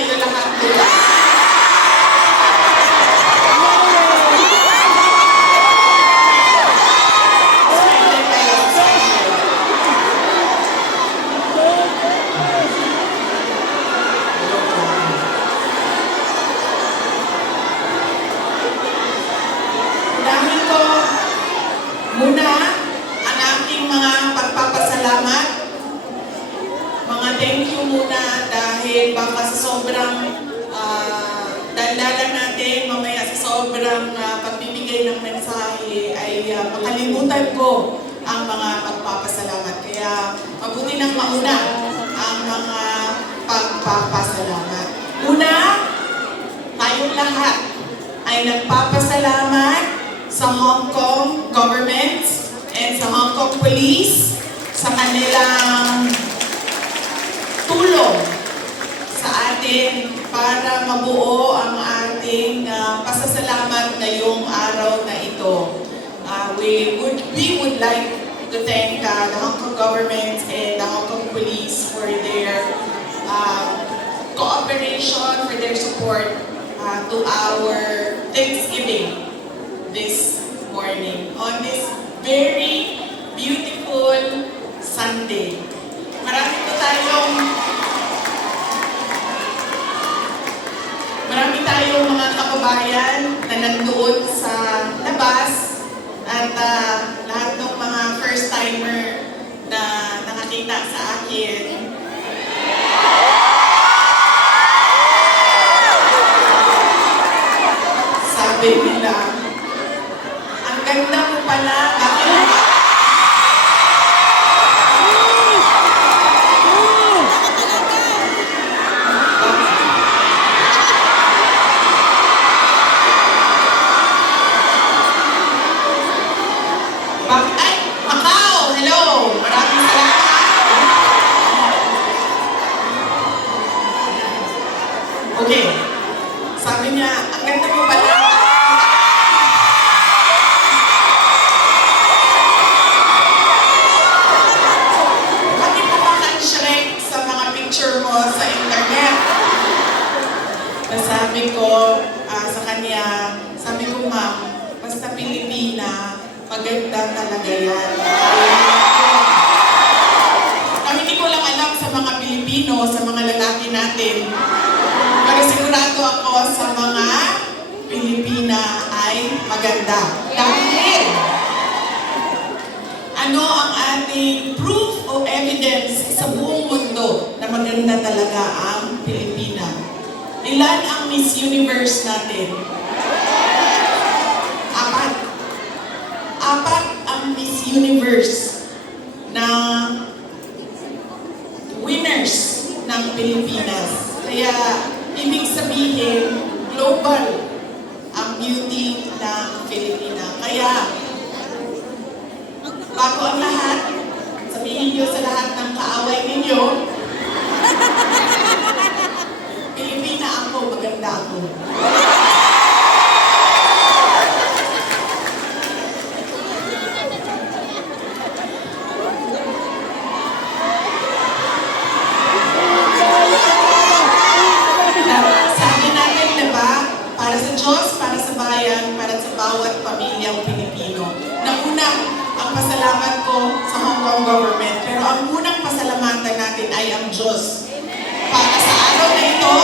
kayo lahat doon. Unahin ko muna ang aking mga pagpapasalamat. Mga thank you muna dahil baka sa sobrang dandalan natin, mamaya sa sobrang pagbibigay ng mensahe ay makalimutan ko ang mga pagpapasalamat. Kaya mabuti nang mauna ang mga pagpapasalamat. Una, tayong lahat ay nagpapasalamat sa Hong Kong government and sa Hong Kong police sa kanilang tulong sa atin para mabuo ang ating pasasalamat ngayong araw na ito. We would like to thank the Hong Kong government and the Hong Kong police for their cooperation, for their support to our Thanksgiving this morning on this very beautiful Sunday. Marami tayong mga kababayan na nandoon sa labas at lahat ng mga first-timer na nakakita sa akin. Sabi nila, ang ganda mo pala, Macau! Hello! Maraming salamat! Okay. Sabi niya, ang ganda mo pala. Bakit mo ba kan-shrek sa mga picture mo sa internet? Sabi ko sa kanya, sabi ko, ma'am, basta Pilipina, maganda talaga yan. Hindi ko lang alam sa mga Pilipino, sa mga lalaki natin. Pero sigurado ako sa mga Pilipina ay maganda. Dahil ano ang ating proof o evidence sa buong mundo na maganda talaga ang Pilipina? Ilan ang Miss Universe natin? Apat ang Miss Universe na winners ng Pilipinas. Kaya, ibig sabihin, global ang beauty ng Pilipina. Kaya, bago ang lahat, sabihin niyo sa lahat ng kaaway ninyo, Pilipina ako, maganda ako. Para sa Diyos, para sa bayan, para sa bawat pamilyang Pilipino. Nauna, ang pasalamat ko sa Hong Kong government, pero ang unang pasalamatan natin ay ang Diyos. Para sa araw na ito,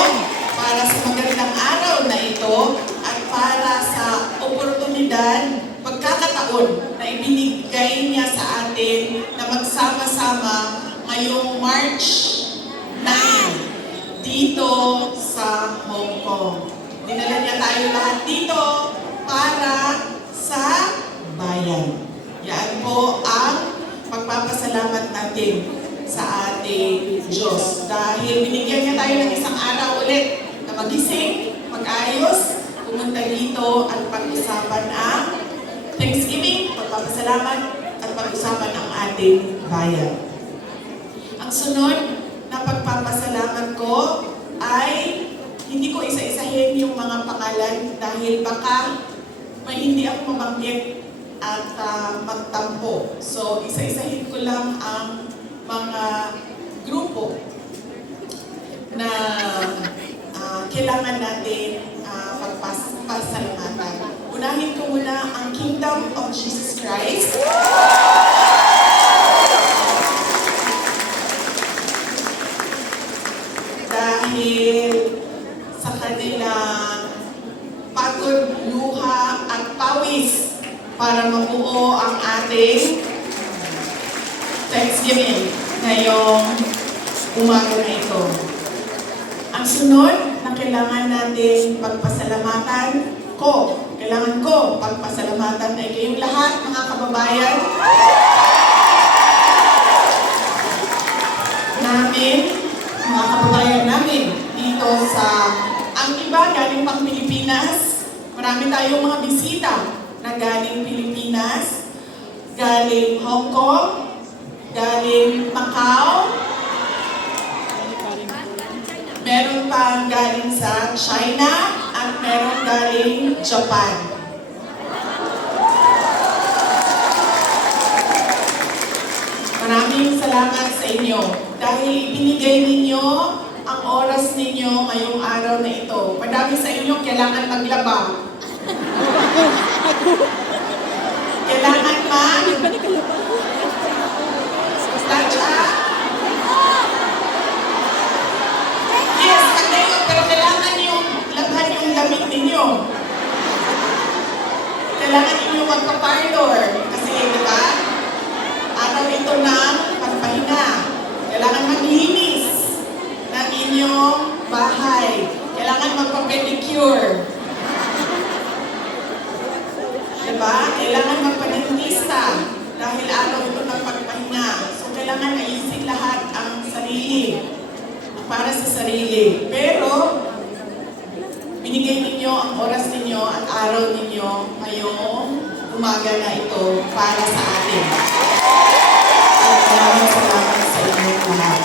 para sa magandang araw na ito, at para sa oportunidad, pagkakataon na ibinigay niya sa atin na magsama-sama ngayong March 9 dito sa Hong Kong. Dinala niya tayo lahat dito para sa bayan. Yan po ang pagpapasalamat natin sa ating Diyos. Dahil binigyan niya tayo ng isang araw ulit na magising, mag-ayos, pumunta dito at pag-usapan ang Thanksgiving, pagpapasalamat at pag-usapan ang ating bayan. Ang sunod na pagpapasalamat ko ay hindi ko isa-isahin yung mga pangalan dahil baka may hindi ako mabanggit at magtampo. So, isa-isahin ko lang ang mga grupo na kailangan natin pagpasalamatan. Unahin ko muna ang Kingdom of Jesus Christ. Dahil sa kanilang pagod, luha at pawis para mabuo ang ating Thanksgiving ngayong umaga na ito. Ang sunod na kailangan natin pagpasalamatan kailangan ko pagpasalamatan ay kayong lahat, mga kababayan namin, mga kababayan namin dito sa, ang iba galing pang Pilipinas. Marami tayong mga bisita na galing Pilipinas, galing Hong Kong, galing Macau, meron pang galing sa China, at meron galing Japan. Maraming salamat sa inyo dahil ibinigay ninyo ang oras ninyo ngayong araw na ito. Madami sa inyo kailangan maglaba. Kailangan Tatcha? Yes, pagdayo, pero kailangan yung labhan yung damit ninyo. Kailangan ninyo magpa-parlor. Kasi, di ba? Araw ito ng pagpahinga. Kailangan maglinis ng inyong bahay. Kailangan magpa-pedicure. Diba? Kailangan magpa-dentista dahil araw ito ng pagpahinga. So, kailangan ayusin lahat ang sarili para sa sarili. Pero, binigay ninyo ang oras ninyo at araw ninyo ngayong umaga na ito para sa atin. Salamat sa inyong lahat.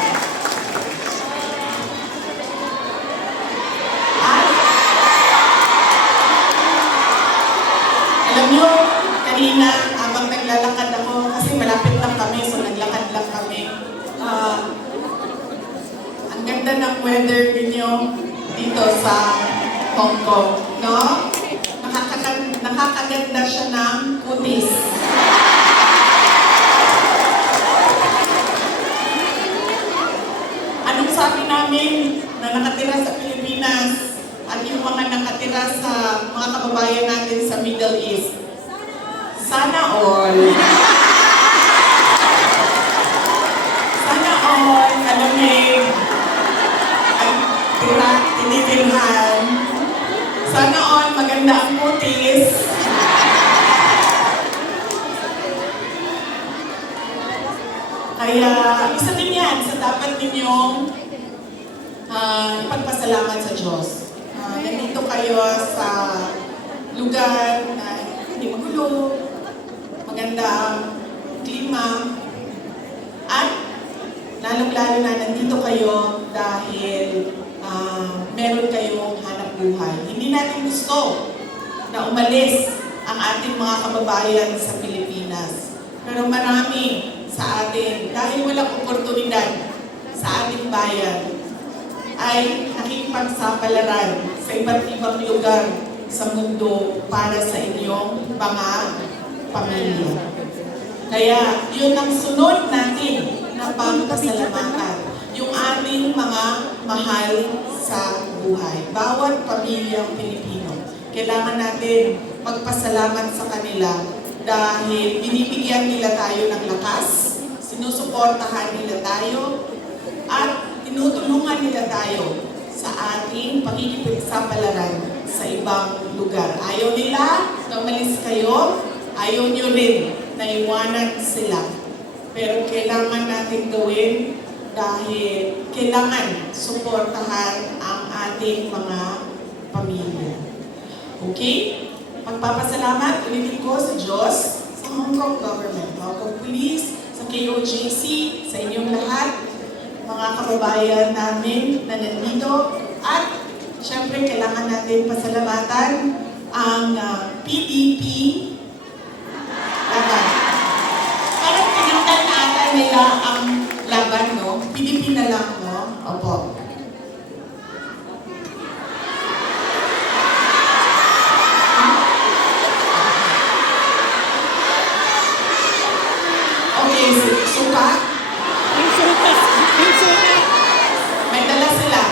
At, alam nyo, kanina, habang naglalakad ako, kasi malapit lang kami, so naglakad lang kami. Ang ganda ng weather ninyo dito sa Hong Kong, no? Nakakaganda siya ng kutis. Anong sabi namin na nakatira sa Pilipinas at yung mga nakatira sa mga kababayan natin sa Middle East? Sana all. Sana all, malamig, at tinitirhan. Sana all, maganda ang kutis. Kaya, isa din yan sa dapat ninyong ipagpasalamat sa Diyos. Nandito kayo sa lugar na hindi magulo, maganda ang klima, at lalong-lalo na nandito kayo dahil meron kayong hanap buhay. Hindi natin gusto na umalis ang ating mga kababayan sa Pilipinas. Pero marami sa atin, dahil walang oportunidad sa ating bayan, ay nakikipagsapalaran sa iba't ibang lugar sa mundo para sa inyong mga pamilya. Kaya yun ang sunod natin na pagpasalamatan, yung ating mga mahal sa buhay. Bawat pamilyang Pilipino, kailangan natin magpasalamat sa kanila dahil binibigyan nila tayo ng lakas, sinusuportahan nila tayo, at tinutulungan nila tayo sa ating pakikipagsapalaran sa ibang lugar. Ayaw nila na umalis kayo, ayaw nyo rin na iwanan sila. Pero kailangan natin gawin dahil kailangan suportahan ang ating mga pamilya. Okay? Magpapasalamat ulitin ko sa Diyos, sa Hong Kong government, Hong Kong Police, sa KOJC, sa inyong lahat, mga kababayan namin na nandito, at syempre kailangan natin pasalamatan ang PDP laban. Parang pinagtan na ata nila ang laban, no? PDP na lang, no? Opo. suka? Yung suka. Yung suka. May dala sila.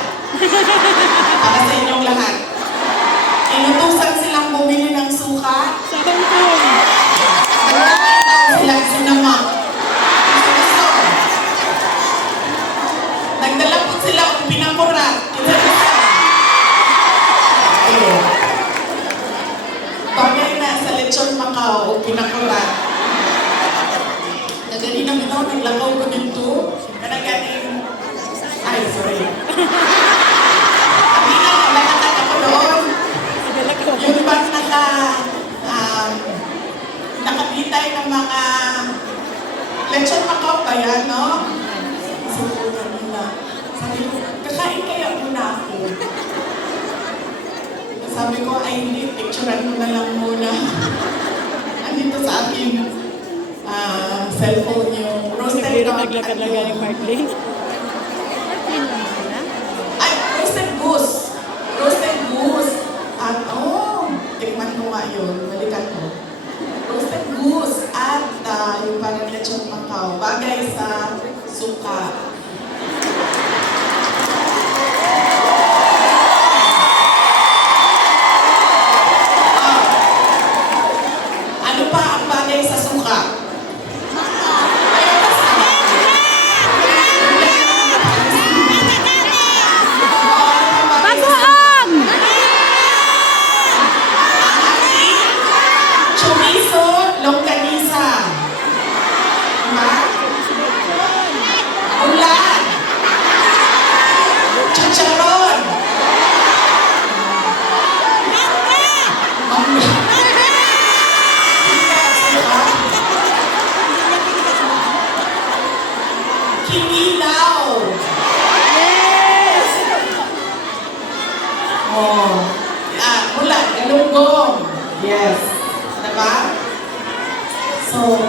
Para sa inyong lahat. Inutusan silang bumili ng suka. Sa Hong Kong. Nagkakain daw silang sinama. Gusto. Nagdala po sila o pinamurat. Bagay na sa Lechon Macau o pinakurat. Nagani na bitaw, naglakaw ko nito. Kanaganing... Ay, sorry. Kami na, nalakatan ako doon. Yung bang nakabitay ng mga Lechon Macau ba yan, no? Sipunan nila. Sabi ko, kakain kaya muna ako. Sabi ko, ay hindi, picturean mo na lang muna. Andito sa aking cellphone yung roasted Pero dog. naglakad-lagay yung Park Lane. Ay, roasted goose. Roasted goose. At, tikman mo nga yun. Balikan ko. Roasted goose at yung parang Lechon Macau. Bagay sa suka. Ano pa ang bagay sa suka? Bagoong! Chorizo, longganisa. Diba? Ulan. Chicharon. Mangga. Kinilaw. Yes! Ulan, galunggong. Yes. Diba? So,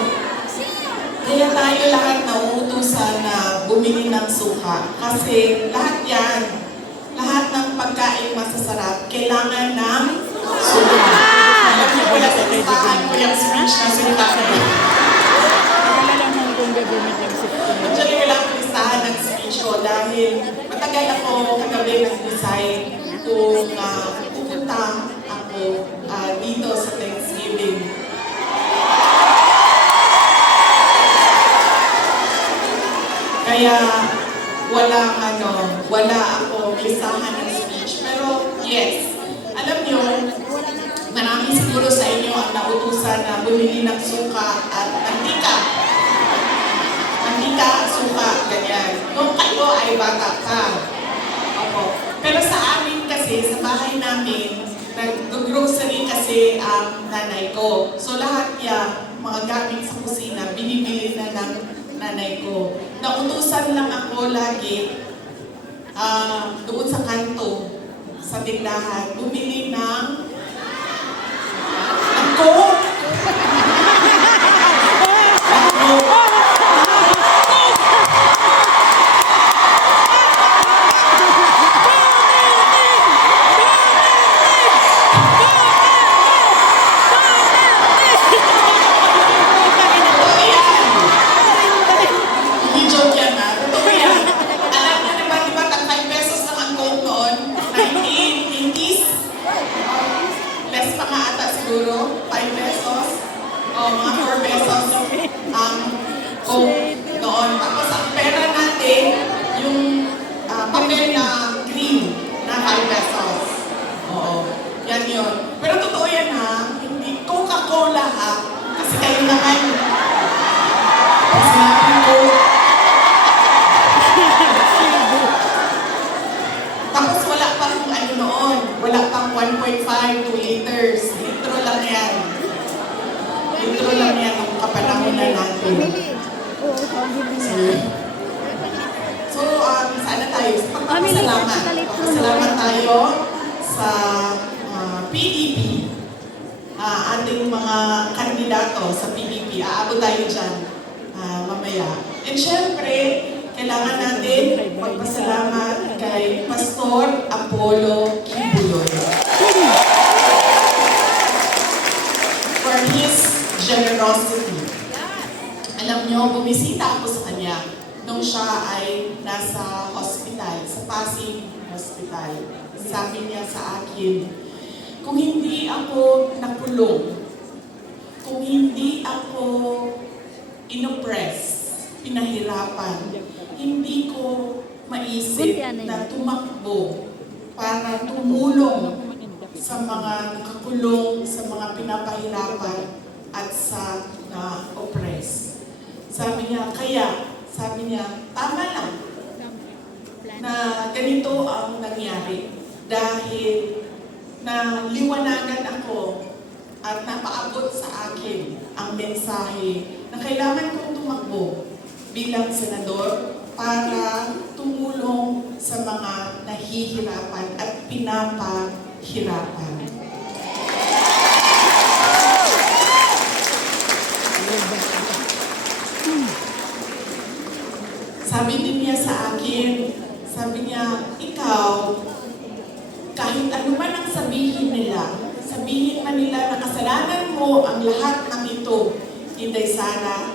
kaya tayo lahat nauutusan na bumili ng suka. Kasi lahat yan, lahat ng pagkain masasarap, kailangan ng suka. Alam niyo, wala sa listahan ko yung speech na suka. Nagala lang Hong Kong government lang safety. Actually, wala akong listahan ng speech ko dahil matagal ako kagabi nag-decide kung pupunta ako dito sa Thanksgiving. Kaya wala ako listahan ng speech. Pero yes, alam niyo, marami siguro sa inyo ang nautusan na bumili ng suka at mantika. Mantika, suka, ganyan. Nung kayo ay bata pa. Opo. Pero sa amin kasi, sa bahay namin, nag-grocery kasi ang nanay ko. So lahat yan, mga gamit sa kusina, binibili na ng nanay ko. Nautusan lang ako lagi doon sa kanto, sa tindahan, bumili ng Coke. Hindi joke yan, ha? Totoo yan. Alam niyo, di ba, tag 5 pesos lang ang Coke noon? 1980s? Less pa nga ata siguro, 5 pesos. O, mga 4 pesos ang Coke noon. Tapos ang pera natin, yung papel na green na 5 pesos. Oo, yan yun. Pero totoo yan, ha? Hindi Coca-Cola, ha? Kasi kayo naman, sinabi ko, tapos wala pang ano noon, wala pang 1.5, 2 liters. Litro lang yan. Litro lang yan ang kapanahon na natin. So, sana tayo, pagpapasalamat. Pagpapasalamat tayo sa PDP. Ating mga kandidato sa PDP. Aabot tayo dyan mamaya. And syempre, kailangan natin magpasalamat kay Pastor Apollo Kibuloy for his generosity. Alam nyo, bumisita ako sa nung siya ay nasa hospital, sa Pasig Hospital. Sabi niya sa akin, kung hindi ako nakulong, kung hindi ako inoppress, pinahirapan, hindi ko maisip na tumakbo para tumulong sa mga nakakulong, sa mga pinapahirapan at sa na-oppress. Sabi niya, tama lang na ganito ang nangyari dahil na liwanagan ako at napaabot sa akin ang mensahe na kailangan kong tumakbo bilang senador para tumulong sa mga nahihirapan at pinapahirapan. Sabi din niya sa akin, sabi niya, ikaw, kahit ano man ang sabihin man nila na kasalanan mo ang lahat ng ito, Inday Sara,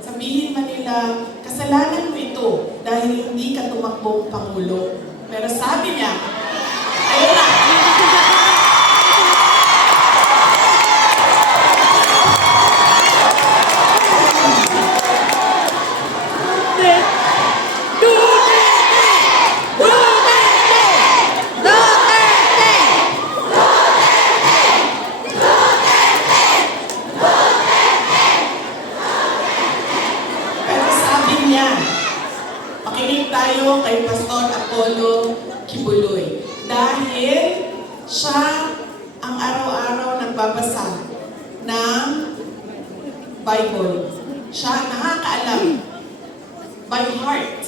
sabihin man nila, kasalanan mo ito dahil hindi ka tumakbong Pangulo. Pero sabi niya, ayun na, makinig tayo kay Pastor Apollo Kibuloy. Dahil siya ang araw-araw nagbabasa ng Bible. Siya nakakaalam by heart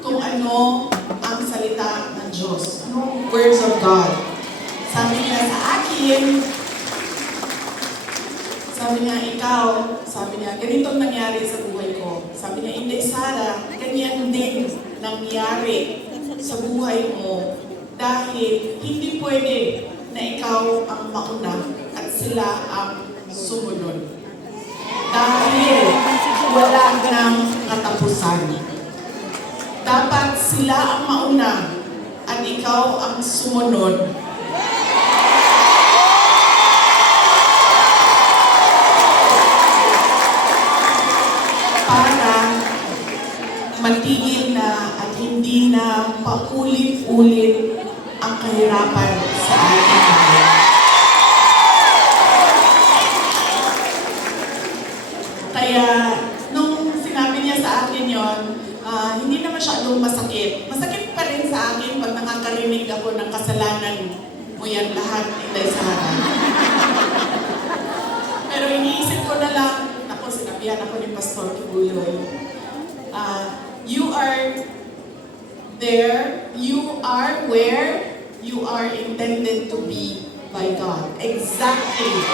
kung ano ang salita ng Diyos. Anong words of God. Sabi niya sa akin, sabi niya, ganitong nangyari sa buhay ko. Sabi niya, Inday Sara, ganyan din nangyari sa buhay mo dahil hindi pwede na ikaw ang mauna at sila ang sumunod. Dahil wala nang katapusan. Dapat sila ang mauna at ikaw ang sumunod. Para matigil na at hindi na paulit-ulit ang kahirapan sa ating bayan. Kaya, nung sinabi niya sa akin yon, hindi na masyadong masakit. Masakit pa rin sa akin pag nakakarinig ako ng kasalanan mo yan lahat, Inday Sara. Pero iniisip ko na lang, sinabihan ako ni Pastor Kibuloy, you are there, you are where you are intended to be by God. Exactly.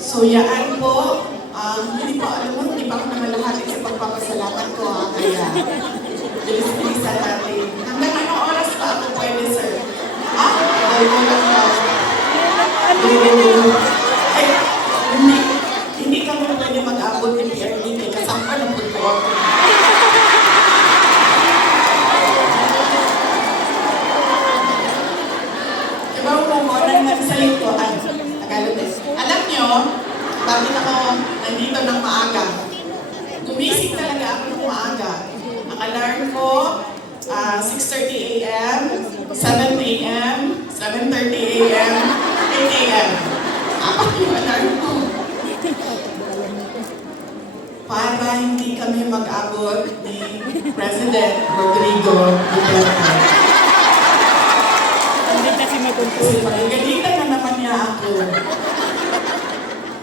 So, yaan po, hindi pa alam mo, hindi pa ako namalahati sa pagpapasalamat ko, kaya bilis-bilisan natin. Hanggang anong oras pa ako pwede, sir? Dahil lang daw. Ay, hindi ka mo pwede mag-abot ng PRD kay kasampa ng pagkawa ko. Diba mo nang nagsalit ko, Tagalog din. Alam nyo, bakit ako nandito ng maaga? Gumising talaga ako ng maaga. Ang alarm ko, 6:30 a.m., 7 a.m., 7:30 a.m., 8 a.m. Apat yung alarm ko. Para hindi kami mag-abot ni President Rodrigo Duterte. Hindi kasi may control. Kasi pagagalitan na naman niya ako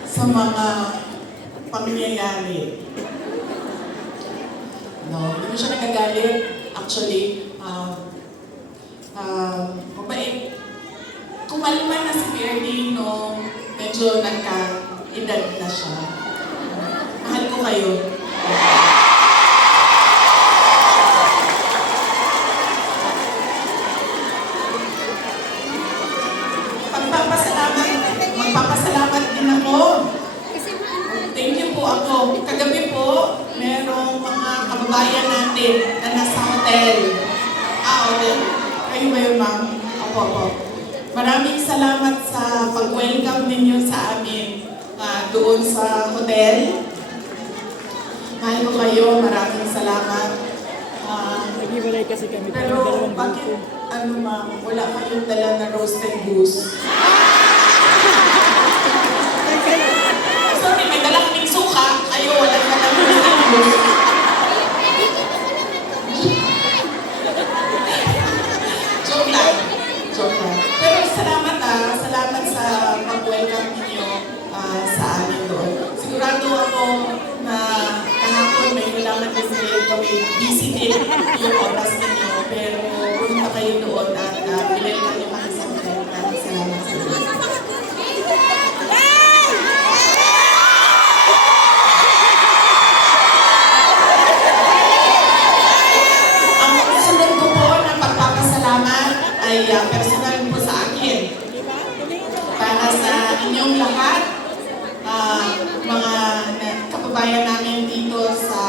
sa mga pangyayari. No, hindi siya nagagalit. Actually, mabait. Kumalma na si PRD nung medyo nagka-edad na siya. Mahal ko kayo. Magpapasalamat kagabi po, merong mga kababayan natin na nasa hotel. Okay. Kayo ba yun, ma'am? Opo. Maraming salamat sa pag-welcome ninyo sa amin doon sa hotel. Mahal ko kayo, maraming salamat. Nag-iwalay kasi kami. Pero Dalawang bakit, grupo. ma'am, wala kayong dala na roasted goose? Sorry, may dala kaming suka. Kayo, wala ka lang roasted goose. Joke lang. Pero salamat salamat sa pag-welcome ninyo sa amin doon. Sigurado ako na kahapon may kailangan din kami busy din yung oras ninyo. Pero punta kayo doon at pinelkan nyo kami sa hotel. Maraming salamat sa inyo. Ang sunod ko po na pagpapasalamat ay personal po sa akin. Para sa inyong lahat, mga kababayan namin dito sa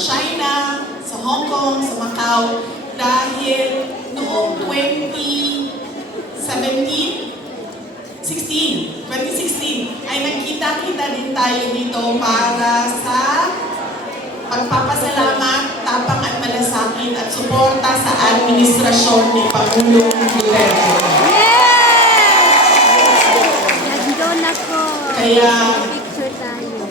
China, sa Hong Kong, sa Macau, dahil noong 2016 ay nagkita-kita din tayo dito para sa pagpapasalamat, tapang at malasakit at suporta sa administrasyon ni Pangulong Duterte. Nandun ako. Kaya Picture tayo.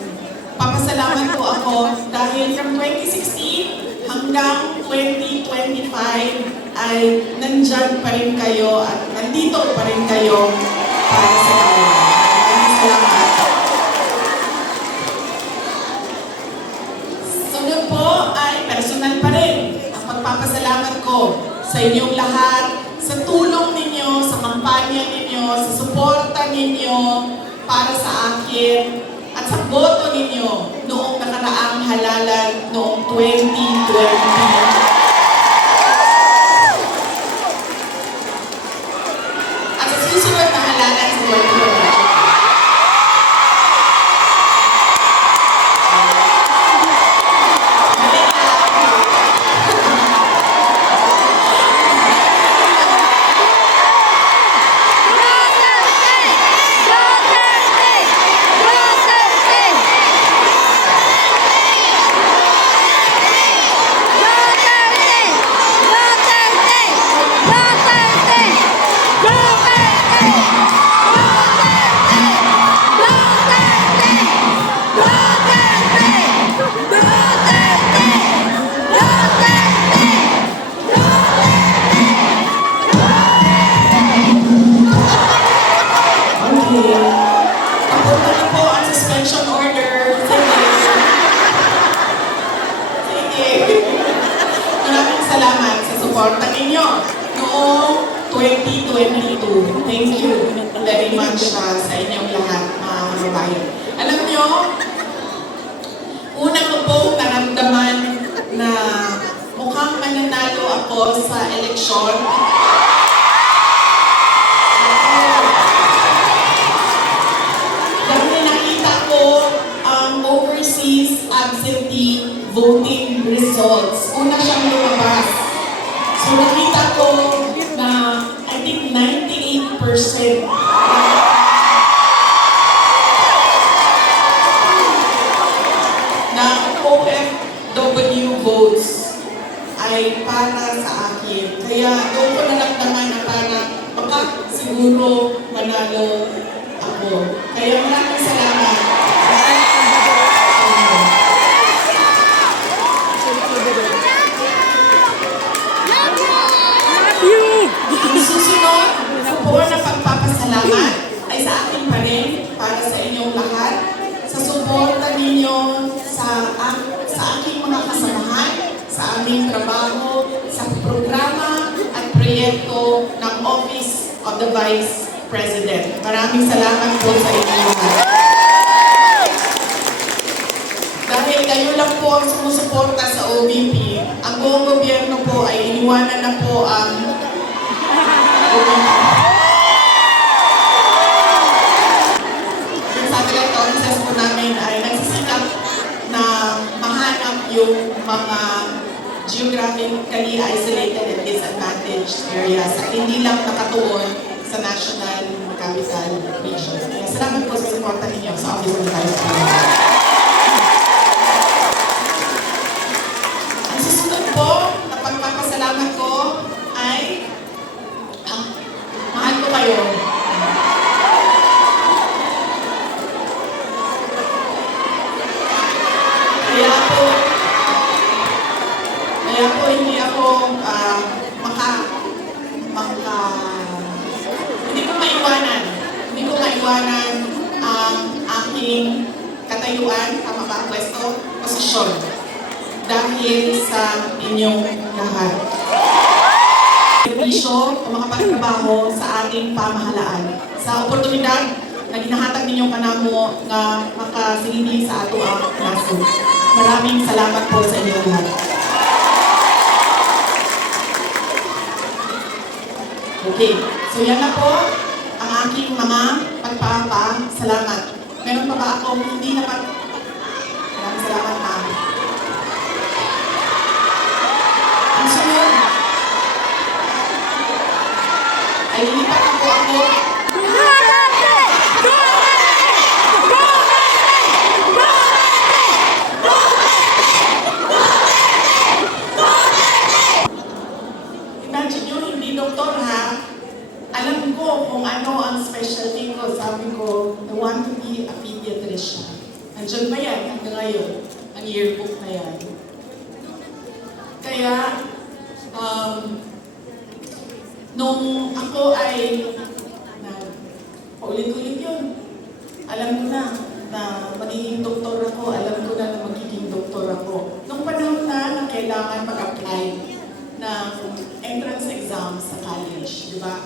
papasalamat po ako dahil from 2016 hanggang 2025 ay nandyan pa rin kayo at nandito pa rin kayo para sa amin. Maraming salamat. Sunod po ay personal pa rin ang pagpapasalamat ko sa inyong lahat, sa tulong ninyo, sa kampanya ninyo, sa suporta ninyo para sa akin, at sa boto ninyo noong nakaraang halalan noong 2020. At sa susunod na halalan sa 2020. Papunta na po ang suspension order. Sige. Maraming salamat sa suporta ninyo noong 2022. Thank you very much sa inyong lahat, mga kababayan. Alam nyo, una ko pong naramdaman na mukhang mananalo ako sa eleksyon. Dahil nakita ko ang overseas absentee voting results. Una siyang lumabas. So nakita ko na I think 98% na OFW votes ay para sa akin. Kaya doon ko naramdaman na parang baka siguro manalo ako. Kaya maraming salamat. Ang susunod po na pagpapasalamat ay sa akin pa rin para sa inyong lahat, sa suporta ninyo sa aking mga kasamahan, sa aming trabaho, sa programa at proyekto ng Office of the Vice President. Maraming salamat po sa inyo lahat. Dahil kayo lang po ang sumusuporta sa OVP, ang buong gobyerno po ay iniwanan na po ang OVP. Yung satellite offices po namin ay nagsisika yung mga geographically isolated and disadvantaged areas at hindi lang nakatuon sa national capital region. Kaya salamat po sa suporta ninyo sa Office of the Vice President. Ang susunod po na pagpapasalamat ko ay ang mahal ko kayo. Kaya po hindi ako hindi ko maiwanan ang aking katayuan, tama ba, pwesto, posisyon dahil sa inyong lahat. Servisyo o makapagtrabaho sa ating pamahalaan. Sa oportunidad na ginahatag ninyong kanamo na makasilbi sa ato ang nasod. Maraming salamat po sa inyong lahat. Okay, so yan na po ang aking mga pagpapasalamat. Meron pa ba akong hindi naman? Maraming salamat, ma'am. Ang sunod ay lilipat na po ako. Imagine nyo, hindi doktor ha. Alam ko kung ano ang specialty ko. Sabi ko, I want to be a pediatrician. Nandiyan pa yan hanggang ngayon, ang yearbook na yan. Kaya, nung ako ay, paulit-ulit yun, alam ko na magiging doktor ako, alam ko na magiging doktor ako. Nung panahon na kailangan mag-apply ng entrance exam sa college, di ba?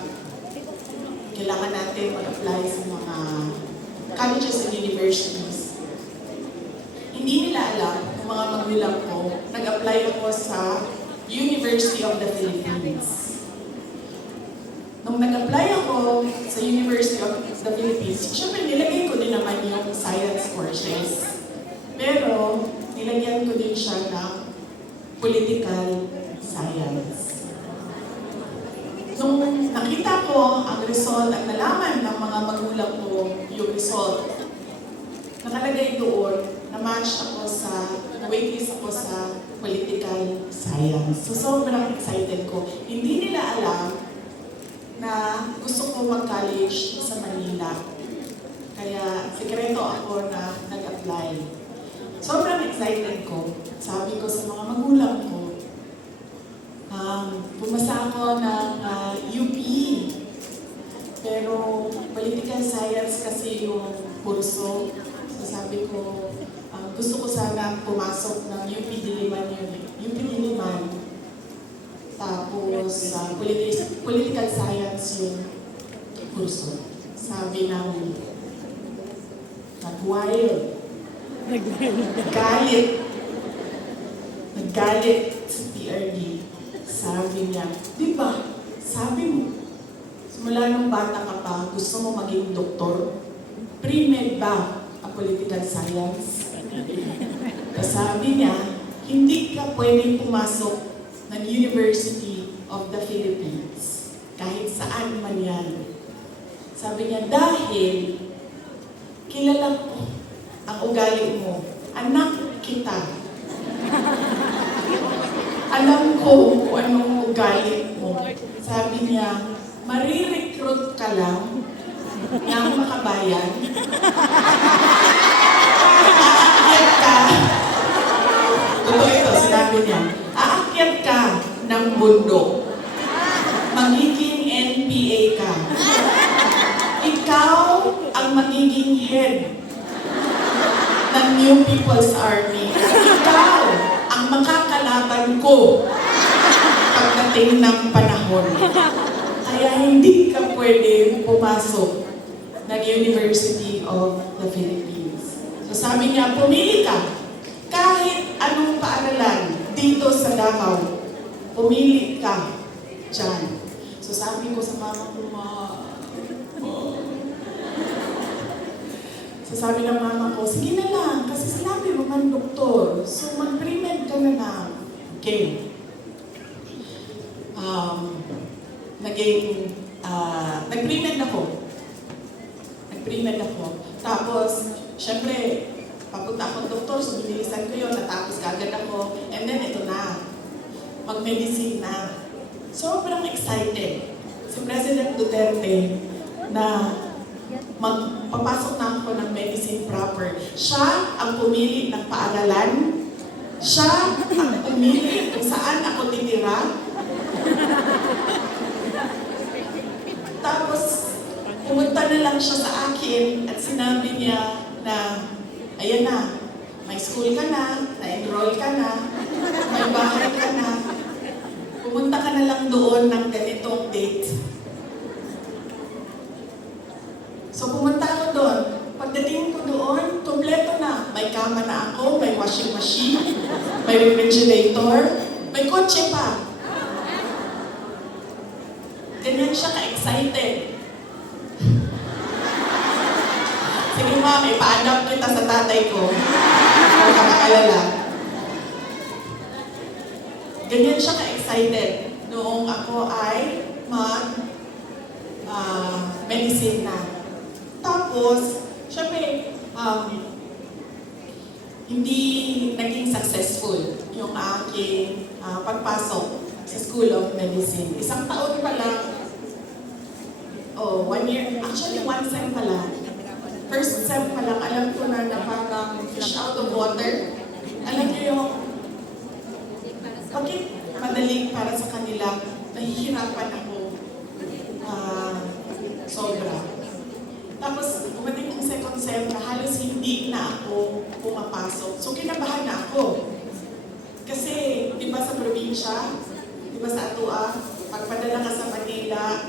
Kailangan natin mag-apply sa mga colleges and universities. Hindi nila alam, ng mga magulang ko, nag-apply ako sa University of the Philippines. Nung nag-apply ako sa University of the Philippines, syempre nilagay ko din naman yung science courses. Pero, nilagyan ko din siya ng political science. Nung nakita ko ang result at nalaman ng mga magulang ko yung result, nakalagay doon na match ako waitlist ako sa political science. So sobrang excited ko. Hindi nila alam na gusto ko mag-college sa Manila. Kaya sikreto ako na nag-apply. Sobrang excited ko. Sabi ko sa mga magulang ko, pumasa ako ng UP. Pero political science kasi yung kurso. So sabi ko, gusto ko sana pumasok ng UP Diliman yun. UP Diliman. Tapos political science yung kurso. Sabi ng nag-wild. Naggalit sa PRD. Sabi niya, di ba, sabi mo, simula nung bata ka pa, gusto mo maging doktor? Pre-med ba ang political science? Sabi niya, hindi ka pwedeng pumasok ng University of the Philippines. Kahit saan man yan. Sabi niya, dahil kilala ko ang ugali mo. Anak kita. Alam ko kung anong ugali mo. Sabi niya, marirecruit ka lang ng makabayan. Aakyat ka. Totoo ito, sinabi niya. Aakyat ka ng bundok. Magiging NPA ka. Ikaw ang magiging head ng New People's Army. Ikaw ang makakalaban ko pagdating ng panahon. Kaya hindi ka pwede pumasok ng University of the Philippines. So sabi niya, pumili ka. Kahit anong paaralan dito sa Davao, pumili ka dyan. So sabi ko sa mama ko, So sabi ng mama ko, sige na lang, kasi sinabi mo man doktor. So mag-pre-med ka na lang. Okay. Nag-pre-med ako. Nag-pre-med ako. Tapos, syempre, papunta akong doktor, so binilisan ko yun, natapos kagad ako. And then, ito na. Mag-medicine na. Sobrang excited. Si President Duterte na magpapasok na ako ng medicine proper. Siya ang pumili ng paaralan. Siya ang pumili kung saan ako titira. Tapos, pumunta na lang siya sa akin at sinabi niya na, ayan na, may school ka na, na-enroll ka na, may bahay ka na, pumunta ka na lang doon ng ganitong date. So pumunta ako doon. Pagdating ko doon, kompleto na. May kama na ako, may washing machine, may refrigerator, may kotse pa. Ganyan siya ka-excited. Sige ma'am, ipa-adapt kita sa tatay ko. Huwag ka makalala. Ganyan siya ka-excited noong ako ay medicine na. Tapos, syempre, hindi naging successful yung aking pagpasok sa School of Medicine. Isang taon pa lang, 1 year, actually 1 sem pa lang. First sem pa lang, alam ko na parang fish out of water. Alam niyo yung, bakit madaling para sa kanila, nahihirapan ako. Sobra. Tapos, umating yung second sem na halos hindi na ako pumapasok. So, kinabahan na ako. Kasi, di ba sa probinsya, di ba sa Atua, pagpadala ka sa Manila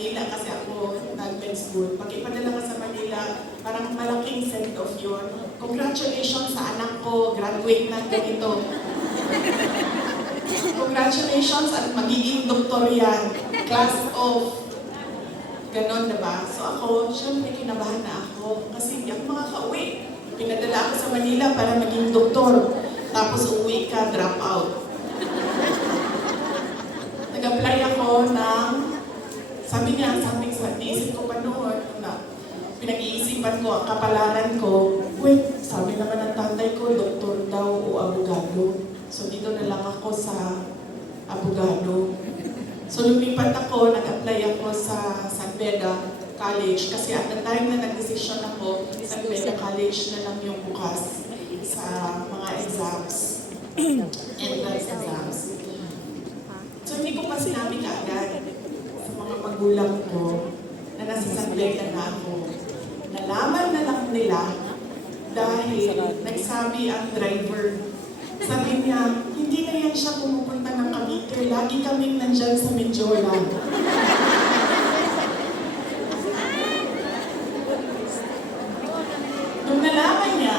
kasi ako nag-med school, pag ipadala ka sa Manila, parang malaking send-off yun. Congratulations sa anak ko, graduate na ganito. Congratulations at magiging doktor yan. Class of ganon, diba? So ako, syempre kinabahan na ako kasi hindi ako makaka-uwi. Pinadala ako sa Manila para maging doktor. Tapos uwi ka, drop out. Nag-apply ako ng, sabi sa naisip ko pa noon, na pinag-iisipan ko, ang kapalaran ko, wait, sabi naman ng tatay ko, doktor daw o abogado. So dito na lang ako sa abogado. So lumipat ako, nag-apply ako sa San Beda College kasi at the time na nag-decision ako, San Beda College na lang yung bukas sa mga exams, entrance exams. So hindi ko pa sinabi kaagad sa mga magulang ko na nasa San Beda na ako. Nalaman na lang nila dahil nagsabi ang driver. Sabi niya, hindi na yan siya pumupunta ng Cavite. Lagi kaming nandyan sa Medjola. Nung nalaman niya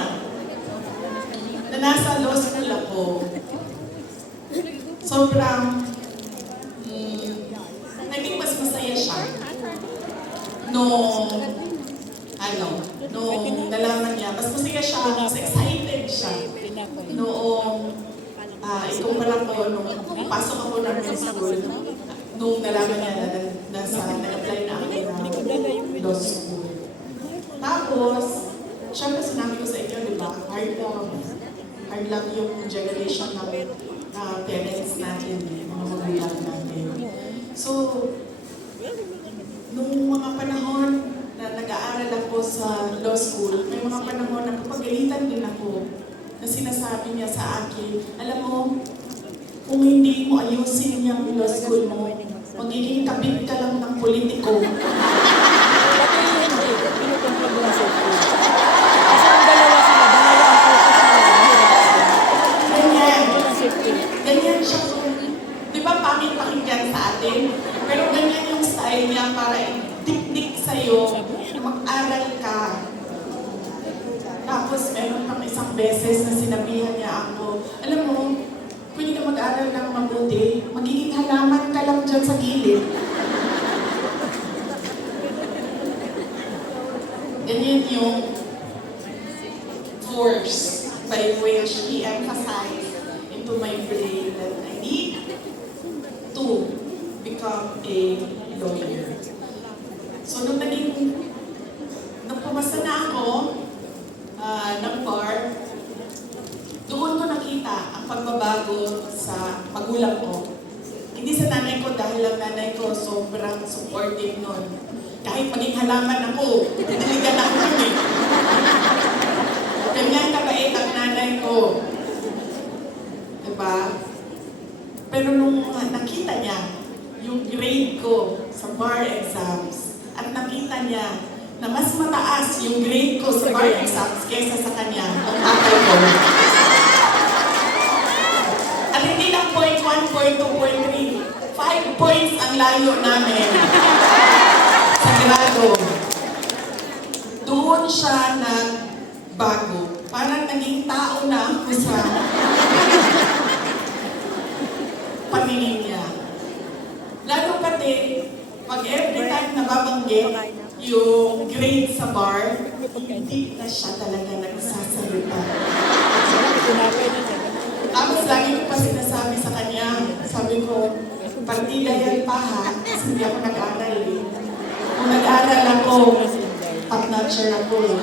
na nasa law school ako, sobrang naging mas masaya siya. Nung nalaman niya, mas masaya siya, mas excited siya. Noong ikumpara ko, nung pasok ako ng med school, nung nalaman niya na nag-apply na ako ng law school. Tapos, syempre sinabi ko sa inyo, di ba, hard lang yung generation ng parents natin, mga magulang natin. So, nung mga panahon na nag-aaral ako sa law school, may mga panahon na kapagalitan din ako na sinasabi niya sa akin, alam mo, kung hindi mo ayusin yung law school mo, magiging kapit ka lang ng politiko. Bakit hindi? Pinukontrol lang sa school. Kasi ang dalawa ang focus nila. Ganyan. Safety. Ganyan siya. Di ba pangit pakinggan sa atin? Pero ganyan yung style niya para i-dikdik sa'yo na mag-aral ka. Tapos meron pang isang beses na sinabihan niya ako, alam mo, kung hindi ka mag-aral ng mabuti, magiging halaman ka lang dyan sa gilid. Ganyan yung force by which he emphasized into my brain that I need to become a lawyer. So nung pumasa na ako ng bar, doon ko nakita ang pagbabago sa magulang ko. Hindi sa nanay ko dahil ang nanay ko sobrang supportive nun. Kahit maging halaman ako, tiniligan ako nun eh. Ganyan kabait ang nanay ko. Diba? Pero nung nakita niya yung grade ko sa bar exams at nakita niya na mas mataas yung grade ko sa bar exams kaysa sa kanya, ang tatay ko. At hindi lang point 1, point 2, point 3. 5 points ang layo namin sa grado. Doon siya nagbago. Parang naging tao na ako sa paningin niya. Lalo pati, pag every time nababanggit yung grade sa bar, hindi na siya talaga nagsasalita. Tinapay na siya. Tapos lagi ko pa sinasabi sa kanya, sabi ko, partida yan pa ha, kasi hindi ako nag-aral eh. Kung nag-aral ako, top-notcher ako eh.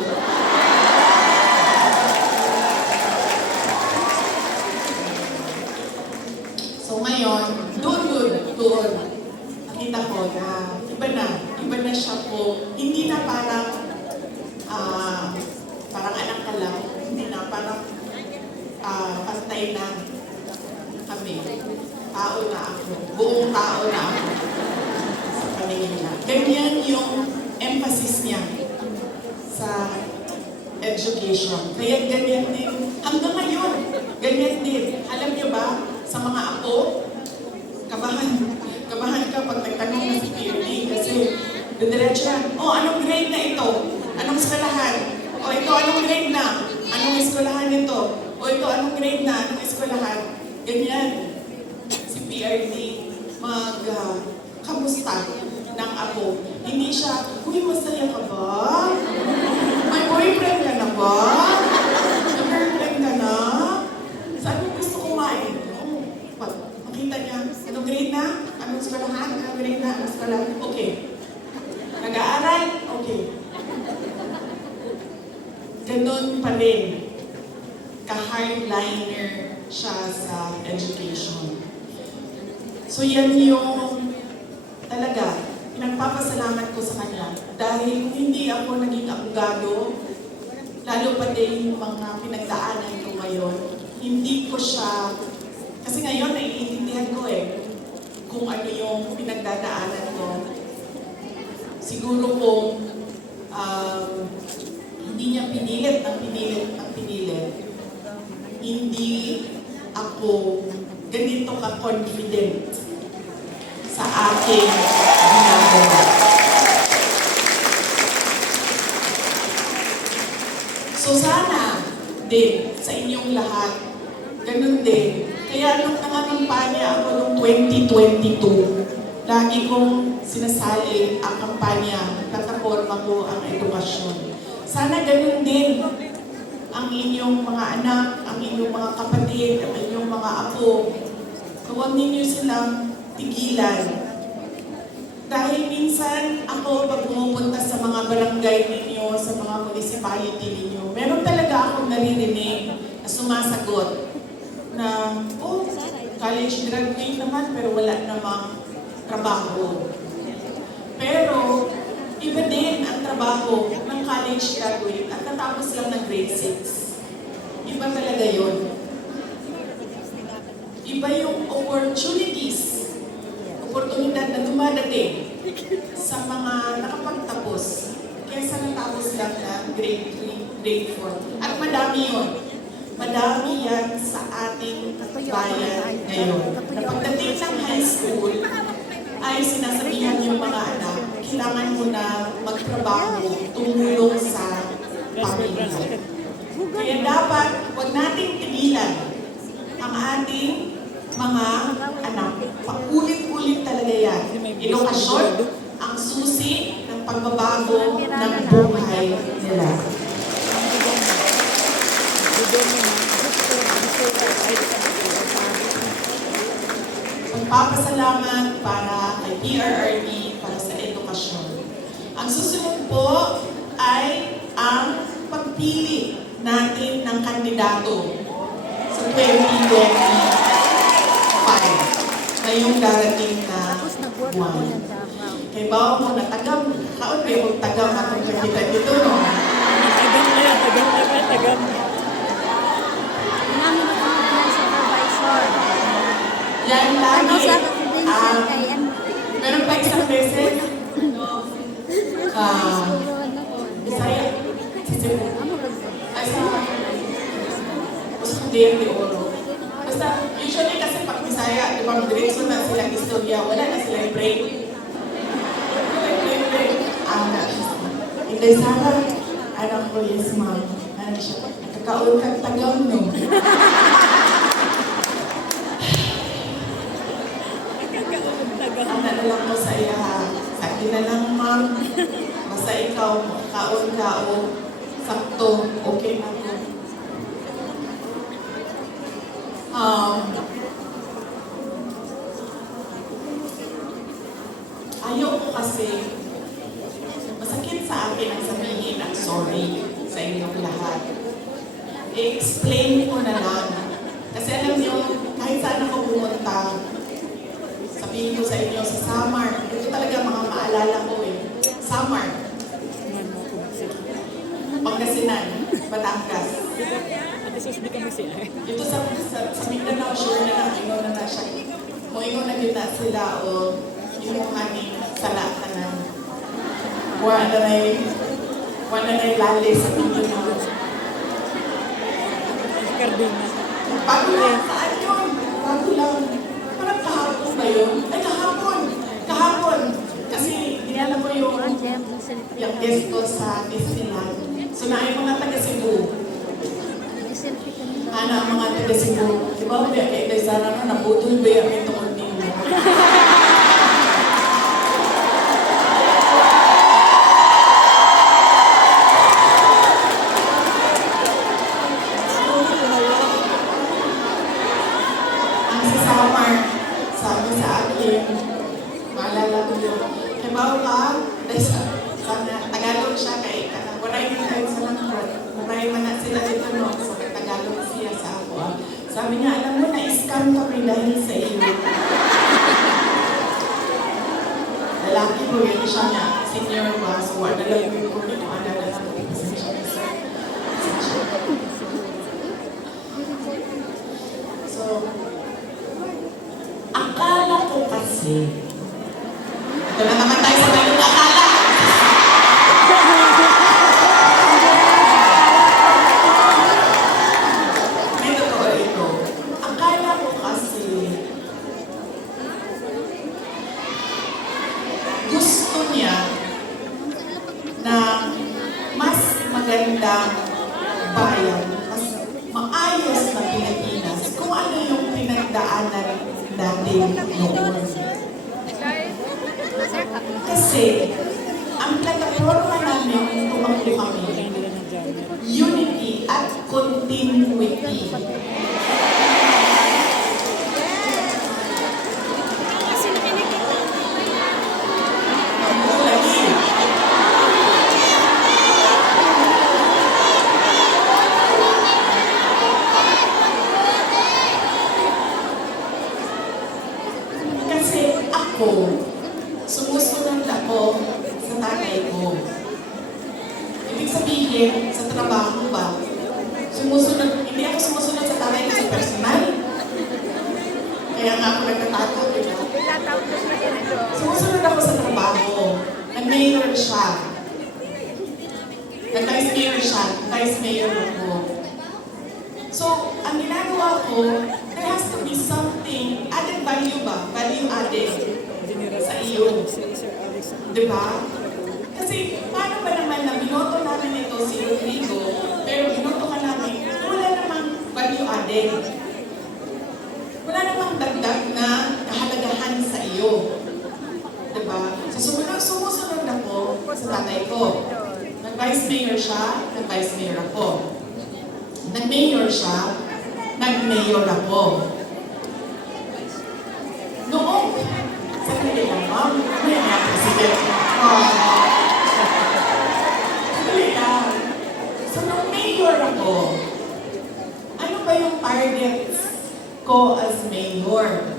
So ngayon, doon, nakita ko na iba na siya po, hindi na parang anak ka lang, hindi na parang pantay na kami. Tao na ako. Buong tao na ako sa paningin niya. Ganyan yung emphasis niya sa education. Kaya ganyan din. Hanggang ngayon, ganyan din. Alam niyo ba, sa mga apo, kabahan ka pag nagtanong na si PRD kasi didiretso yan, anong grade na ito? Anong eskwelahan? Ito, anong grade na? Anong eskwelahan ito? Ito, anong grade na? Anong eskwelahan? Ganyan. Si PRD kamusta ng apo. Hindi siya, uy, masaya ka ba? May boyfriend ka na ba? May girlfriend ka na? Saan mo gusto kumain? Makita niya, anong grade na? Anong eskwelahan? Anong grade na? Anong eskwelahan? Okay. Nag-aaral? Okay. Ganon pa rin. Ka-hardliner siya sa education. So yan yung talaga, pinagpapasalamat ko sa kanya. Dahil kung hindi ako naging abogado, lalo pa din yung mga pinagdaanan ko ngayon, hindi ko siya, kasi ngayon naiintindihan ko kung ano yung pinagdadaanan ko. Siguro kung hindi niya pinilit, hindi ako ganito ka-confident sa aking ginagawa. So sana din sa inyong lahat, ganun din. Kaya nung nangangampanya ako noong 2022, lagi kong sinasali ang kampanya, plataforma ko ang edukasyon. Sana ganun din ang inyong mga anak, ang inyong mga kapatid, ang inyong mga apo. Huwag ninyo silang tigilan. Dahil minsan ako pag pumupunta sa mga barangay ninyo, sa mga municipality ninyo, meron talaga akong naririnig na sumasagot na, college graduate naman pero wala namang trabaho. Pero iba din ang trabaho ng college graduate at natapos lang ng grade 6. Iba talaga yun. Iba yung oportunidad na dumadating sa mga nakapagtapos kaysa natapos lang ng grade 3, grade 4. At madami yun. Madami yan sa ating bayan ngayon. Pagdating ng high school, ay sinasabihan yung mga anak, kailangan mo na magtrabaho, tumulong sa pamilya. Kaya dapat, huwag nating tigilan ang ating mga anak. Paulit-ulit talaga yan. Edukasyon ang susi ng pagbabago ng buhay nila. gobyerno na gusto ay Pagpapasalamat para kay PRRD para sa edukasyon. Ang susunod po ay ang pagpili natin ng kandidato sa 2025 ngayong darating na Tapos nag-work ako buwan. ng Davao. Kay bawa mo na tagam, kaon kayo kung tagam atong kandidato dito, no? tagam na yan, tagam. Namin ako ng supervisor. Yan Ano lagi. sa confidential kay ano? Meron pa isang beses. Suruan ako. Bisaya. Si Cebu. Ano ba? Ay, sa Gusto din di oro. Basta, usually kasi pag Bisaya, di ba, diretso na silang istorya, wala na silang break. Break. Inday Sara, anak ko, yes ma'am. Ano siya? Nakakaon kang tagaw, no? Ano na lang ko sa iya, ha? Sa akin na lang, ma'am. Basta ikaw, kaon, sakto, okay na po. Ayaw ko kasi masakit sa akin ang sabihin ang sorry sa inyong lahat. I-explain ko na lang. Kasi alam niyo, kahit saan ako pumunta, sabihin ko sa inyo, sa Samar, ito talaga mga maalala ko eh. Samar, Pangasinan, Batangas. Ate sus, di kami sila. Ito sa Mindanao, sure na ingon na siya. Kung ingon na kita sila o yung kaning sala ka na. Wala na lali sa Mindanao. Cardina. Bago lang, saan yun? Bago lang. Parang kahapon ba yun? Ay, kahapon. Kasi dinala ko yung guest ko sa Disneyland. So, naay mga taga Cebu. Selfie kami. Ana ang mga taga Cebu. Di ba, hindi kay Sara na nabutol ba yung ito kong nila? Ang si Samar, sabi sa akin, maalala ko yun. Kaya ba ka, sana Tagalog siya kay waray na tayo sa langkot. Waray man na sila dito no. So Tagalog siya sa ako. Sabi niya, alam mo na scam kami dahil sa iyo. Lalaki ko yun siya niya, senior ba? So wala lang yung ko nito, ano na lang ko kasi siya. So, akala ko kasi, ito na naman tayo sa bagong akala. May totoo ito. Akala ko kasi, gusto niya na mas magandang bayan, mas maayos na Pilipinas kung ano yung pinagdaanan natin noon. Kasi, ang plataforma namin nung tumakbo kami, unity at continuity. Lagi. Kasi ako, sumusunod ako sa tatay ko. Ibig sabihin, sa trabaho ba? Hindi ako sumusunod sa tatay ko sa personal. Kaya nga ako nagkatato, di ba? Sumusunod ako sa trabaho. Nag-mayor siya. Nag-vice mayor siya. Vice mayor ako. So, ang ginagawa ko, there has to be something, added value ba? Value added sa iyo. Di ba? Kasi, paano ba naman na binoto namin ito si Rodrigo, pero binoto ka namin, wala namang value added. Wala namang dagdag na kahalagahan sa iyo. Di ba? So, sumusunod ako sa tatay ko. Nag-vice mayor siya, nag-vice mayor ako. nag-mayor siya, nag-mayor ako. Noong, sa kanila, ma'am, may nga president. Sandali lang. So, nung mayor ako, ano ba yung targets ko as mayor?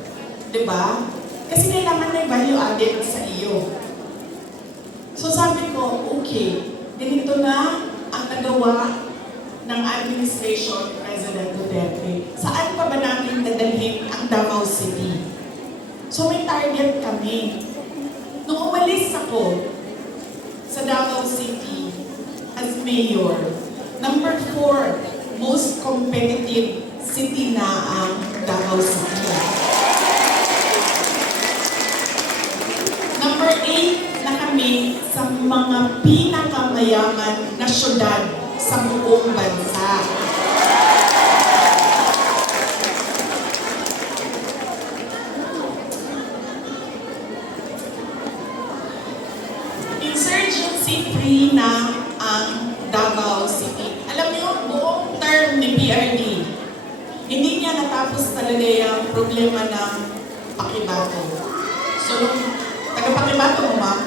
Diba? Kasi kailangan may value added sa iyo. So sabi ko, okay, ganito na ang nagawa ng administration President Duterte. Saan pa ba namin dadalhin ang Davao City? So may target kami. Nung umalis ako sa Davao City as mayor, number 4, most competitive city na ang Davao City. Number 8 na kami sa mga pinakamayaman na syudad sa buong bansa. Insurgency-free na ang Davao City. Alam niyo, buong term ni PRD, hindi niya natapos talaga yung problema ng Pakibato. So, taga-Pakibato mo, ma'am?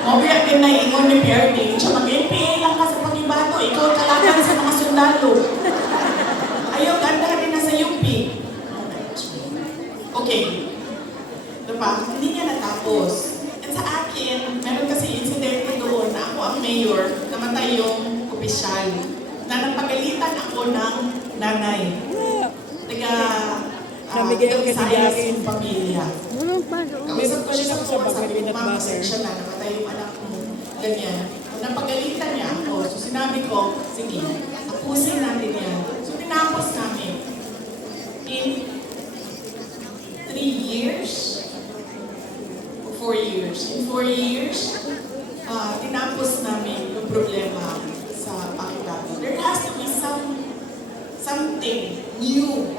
Mabaya din na ingon ni PRD, siya mag-NPA lang ka sa Pakibato, ikaw kalaban sa mga sundalo. Ayaw, ganda rin na sa UP. Okay. Diba? Hindi niya natapos. At sa akin, meron kasi insidente doon na ako ang mayor, namatay yung opisyal. Na napagalitan ako ng nanay. Sayas yung pamilya. Kausap ko siya sa phone, sabi ko, ma'am, pasensya na, namatay yung anak mo. Ganyan. Napagalitan niya ako. So sinabi ko, sige, tapusin natin yan. So tinapos namin. In 3 years, 4 years. In 4 years, tinapos namin yung problema sa Pakibato. There has to be something new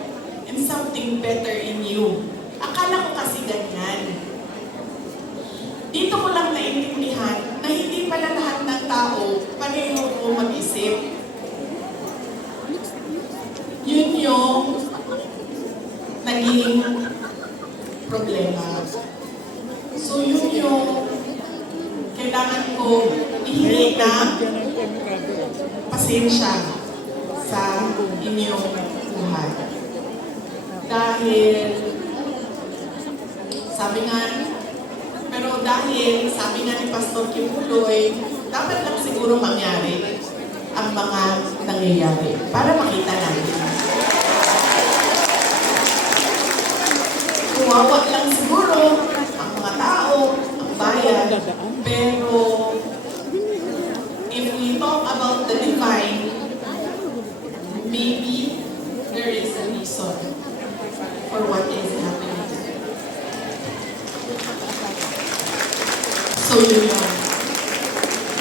and something better in you. Akala ko kasi ganyan. Dito ko lang naintindihan na hindi pala lahat ng tao pareho ko mag-isip. Yun yung naging problema. So yun yung kailangan ko ihingi ng pasensya sa inyong buhay. Dahil, sabi nga ni Pastor Kimuloy, dapat lang siguro mangyari ang mga nangyayari para makita natin. Kuwawa lang siguro ang mga tao, ang bayan, pero if we talk about the divine, maybe there is a reason for what is happening. So yun yun.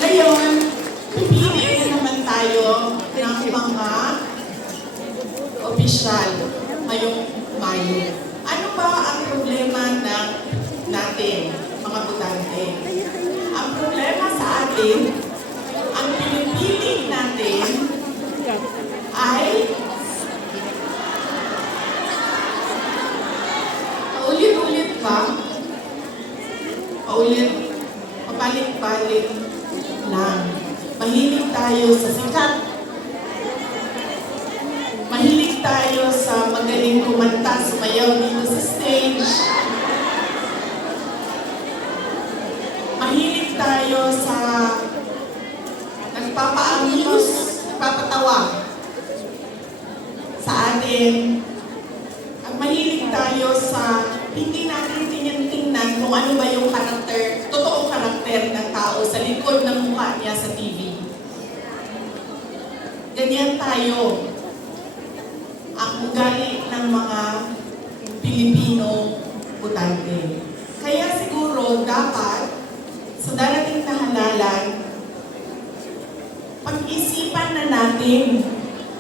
Ngayon, pipili na naman tayo ng mga opisyal ngayong Mayo. Ano ba ang problema natin, mga botante? Ang problema sa atin, ang pinipili natin ay paulit-ulit pa, pabalik-balik lang. Mahilig tayo sa sikat. Mahilig tayo sa magaling kumanta, sumayaw dito sa stage. Mahilig tayo sa nagpapa-amuse, nagpapatawa sa atin. At mahilig tayo sa hindi natin tingnan kung ano ba yung karakter, totoong karakter ng tao sa likod ng mukha niya sa TV. Ganyan tayo ang ugali ng mga Pilipino botante. Kaya siguro dapat sa darating na halalan, pag-isipan na natin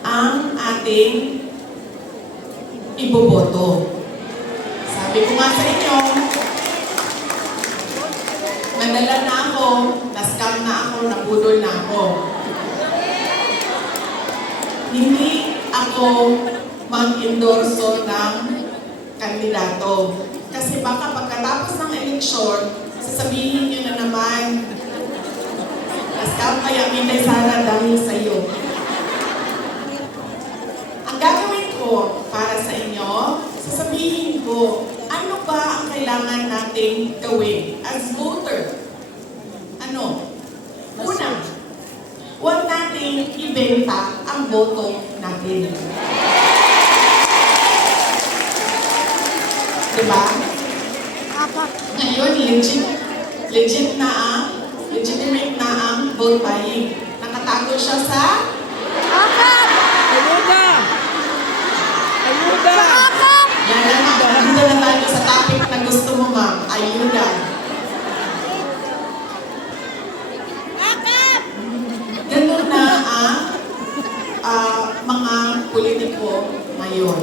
ang ating iboboto. Sabi ko nga sa inyo, nadala na ako, na-scam na ako, nabudol na ako. hindi ako mag-endorso ng kandidato. Kasi baka pagkatapos ng eleksyon, sasabihin niyo na naman, "Scam kaya Minday Sara dahil sa iyo." Ang gagawin ko para sa inyo, sasabihin ko, ano ba ang kailangan nating gawin as voter? Ano? Una, huwag nating ibenta ang boto natin. Diba? Apat. Ngayon, legitimate na ang vote buying. Nakatago siya sa Apat. Ayuda! Ayuda! Apat. yan naman. Dito na tayo sa topic na gusto mo, ma'am. Ayuda. Apat. Ganun na ang mga politiko ngayon.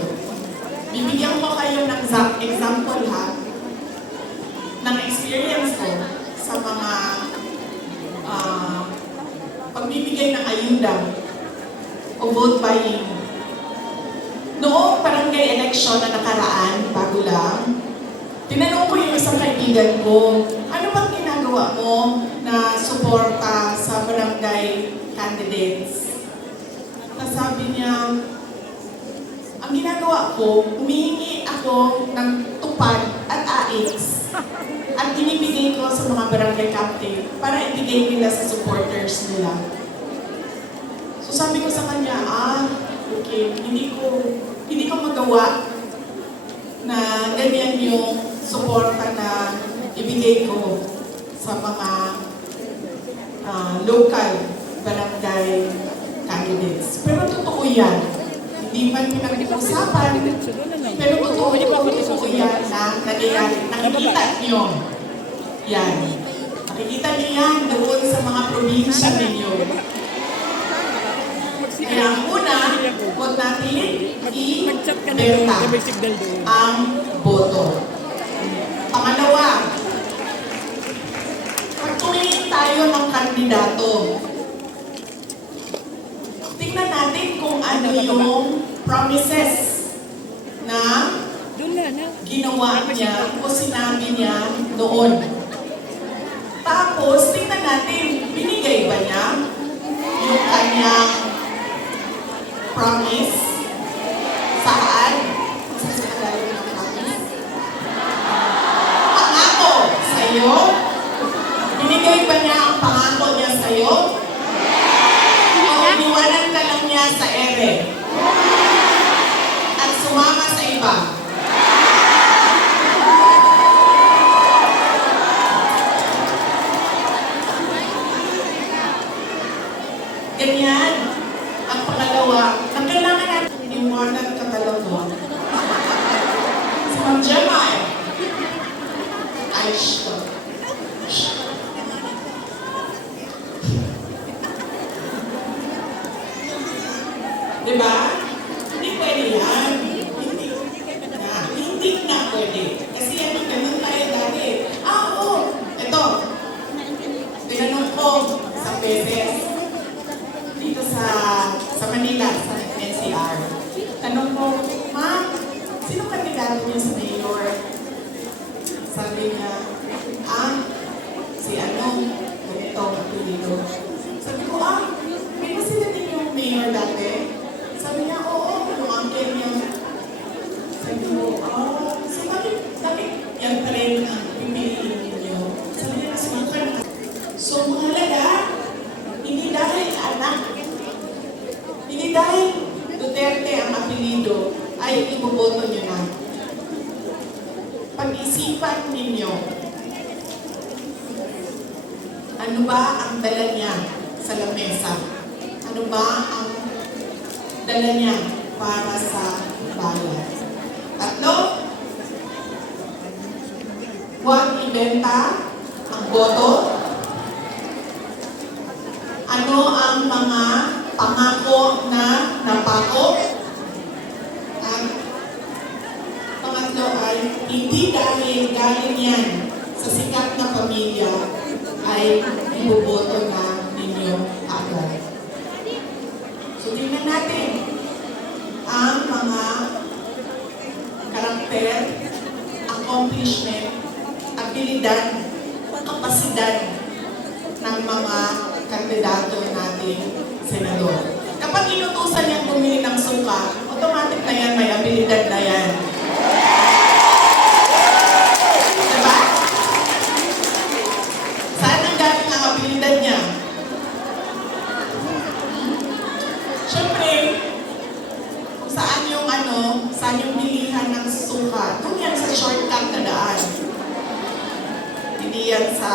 Bibigyan ko kayo ng example ha, ng experience ko sa mga pagbibigay ng ayuda o vote buying. Noong barangay election na nakaraan, bago lang, tinanong ko yung isang kaibigan ko, ano bang ginagawa mo na suporta sa barangay candidates? Nasabi niya, ang ginagawa ko, humihingi ako ng tupad at AIX at binibigay ko sa mga barangay captain para ibigay nila sa supporters nila. So sabi ko sa kanya, okay, hindi ko magawa na ganyan yung suporta na ibigay ko sa mga local barangay candidates. Pero totoo yan. Hindi man pinag-uusapan, pero totoo yan na nangyayari. Nakikita niyo yan. Nakikita niyo yan doon sa mga probinsya ninyo. Kaya ang una, huwag natin Mag-chat ka na doon, i-benta may signal doon. ang boto. Pangalawa, pag tumingin tayo ng kandidato, tingnan natin kung ano yung promises na Doon na. ginawa niya o sinabi niya noon. Tapos, tingnan natin, binigay ba niya yung kanyang promise? Saan? Pangako sa'yo? Binigay ba niya ang pangako niya sa'yo? O iniwanan ka lang niya sa ere? At sumama sa iba? Ganyan. Ang pangalawa, na kailangan natin iniwanan ka talaga. Si Ma'am Gemma, ay, diba? Hindi pwede yan. Hindi na pwede. Kasi ano, ganun tayo dati. Oo. Ito. Tinanong ko sa beses dito sa Manila, sa NCR. Tanong ko, "Ma'am, sino kandidato niyo sa mayor?" Sabi niya, si ano, ganito, Pilido. Sabi ko, may ba sila din yung mayor dati? Sabi niya, oo, yung uncle niya. Sabi ko, so bakit yan pa rin ang pipiliin ninyo? Sabi niya, nasubukan na. So, mahalaga, hindi dahil anak, hindi dahil Duterte ang apelido, ay iboboto nyo na. Pag-isipan ninyo, ano ba ang dala niya sa lamesa? Ano ba ang dala niya para sa bayan? Tatlo, huwag ibenta ang boto. Ano ang mga pangako na napako? At pangatlo ay hindi dahil galing yan sa sikat na pamilya ay iboboto na ninyo agad. So tingnan natin ng mga kandidato nating senador. Kapag inutusan niyang bumili ng suka, automatic na yan, may abilidad na yan. Diba? Saan ang galing ang abilidad niya? Siyempre, kung saan yung saan yung bilihan ng suka, doon yan sa shortcut na daan. Hindi yan sa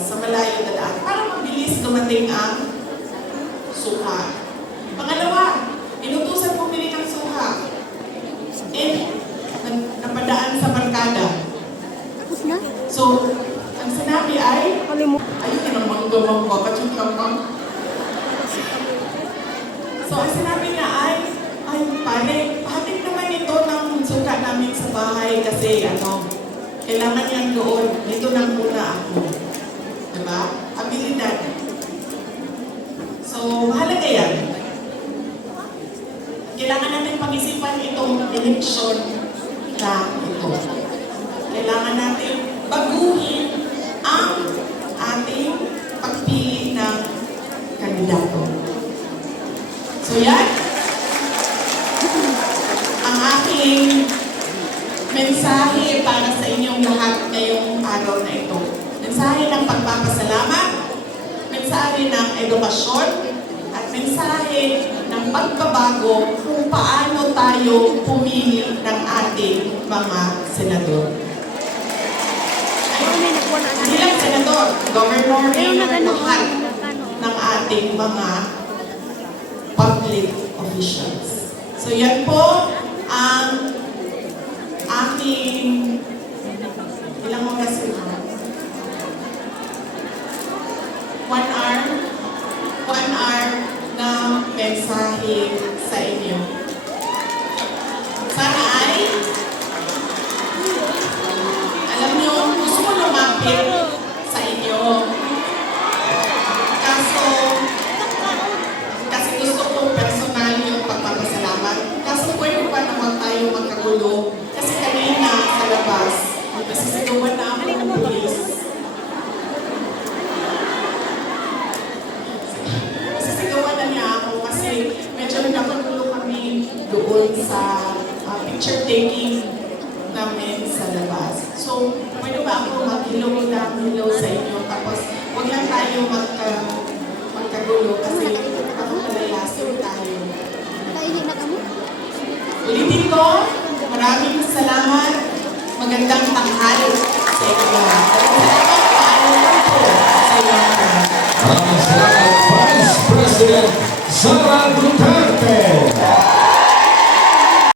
sa malayo na daan. Para mabilis dumating ang suka. Pangalawa, inutusan bumili ng suka. Napadaan sa barkada. Tapos na? So, ang sinabi ay, Kalimutan. ayun ka namang gawang bakit ka pa. So, ang sinabi niya ay pare, hatid naman ito ng suka namin sa bahay kasi kailangan niyan doon. Dito nang muna ako. Diba? Abilidad. So, mahalaga yan. Kailangan natin pag-isipan itong eleksyon na ito. Kailangan natin baguhin ang ating pagpili ng kandidato. So yan, ang aking mensahe para sa inyong lahat ngayong araw na ito. Mensahe ng pagpapasalamat, mensahe ng edukasyon, at mensahe ng pagbabago kung paano tayo pumili ng ating mga senador. Hindi lang senador, governor, mayor, lahat ng ating mga public officials. So yan po ang aking ilang oras ito? 1 hour na mensahe sa inyo. Sana ay alam nyo, gusto ko lumapit sa inyo. Kasi gusto ko personal yung pagpapasalamat. Kaso pwede pa naman tayo magkagulo. Kasi kanina sa labas, nasisigawan na ako ng pulis. Nasisigawan na niya ako kasi medyo nakagulo kami doon sa picture taking namin sa labas. So, pwede ba ako mag-hello sa inyo? Tapos, huwag lang tayo magkagulo kasi pagkakalayasin tayo. Kainin na kami. Ulitin ko, maraming salamat. Magandang tanghali sa inyo. Salamat po sa inyo. Maraming salamat, Vice President Sara Duterte.